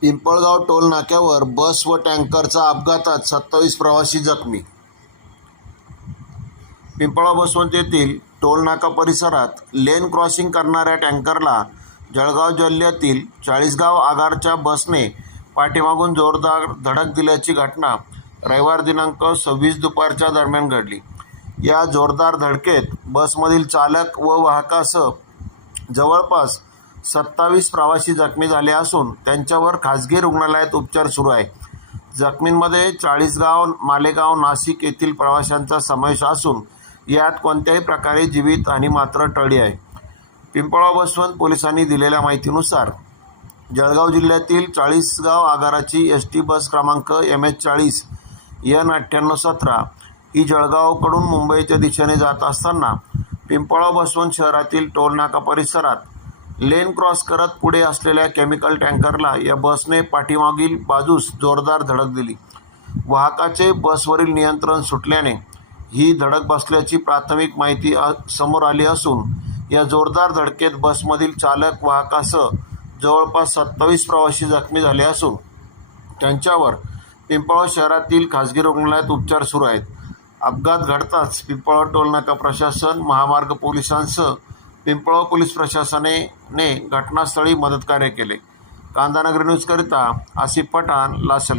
Pimpalgaon toll नाक्यावर बस व टँकरचा अपघातात सत्तावीस प्रवासी जखमी. पिंपळा बसवंत येथील टोलनाका परिसरात लेन क्रॉसिंग करणाऱ्या टँकरला जळगाव जिल्ह्यातील चाळीसगाव आगारच्या बसने पाठीमागून जोरदार धडक दिल्याची घटना रविवार दिनांक सव्वीस दुपारच्या दरम्यान घडली. या जोरदार धडकेत बसमधील चालक व वाहकासह जवळपास सत्तावीस प्रवासी जखमी झाले असून त्यांच्यावर खाजगी रुग्णालयात उपचार सुरू आहे. जखमींमध्ये चाळीसगाव मालेगाव नाशिक येथील प्रवाशांचा समावेश असून यात कोणत्याही प्रकारे जीवितहानी मात्र टळली आहे. पिंपळा बसवंत पोलिसांनी दिलेल्या माहितीनुसार जळगाव जिल्ह्यातील चाळीसगाव आगाराची एस टी बस क्रमांक एम एच चाळीस एन अठ्ठ्याण्णव सतरा ही जळगावकडून मुंबईच्या दिशेने जात असताना पिंपळा बसवंत शहरातील टोलनाका परिसरात लेन क्रॉस करत पुढे असलेल्या केमिकल टँकरला या बसने पाठीमागील बाजूस जोरदार धडक दिली. वाहकाचे बसवरील नियंत्रण सुटल्याने ही धडक बसल्याची प्राथमिक माहिती समोर आली असून या जोरदार धडकेत बसमधील चालक वाहकासह जवळपास सत्तावीस प्रवासी जखमी झाले असून त्यांच्यावर पिंपळगाव शहरातील खासगी रुग्णालयात उपचार सुरू आहेत. अपघात घडताच पिंपळगाव टोलनाका प्रशासन महामार्ग पोलिसांसह पिंपळाव पोलीस प्रशासनाने घटनास्थळी मदतकार्य केले. कांदानगरी न्यूजकरिता आसिफ पठाण लासल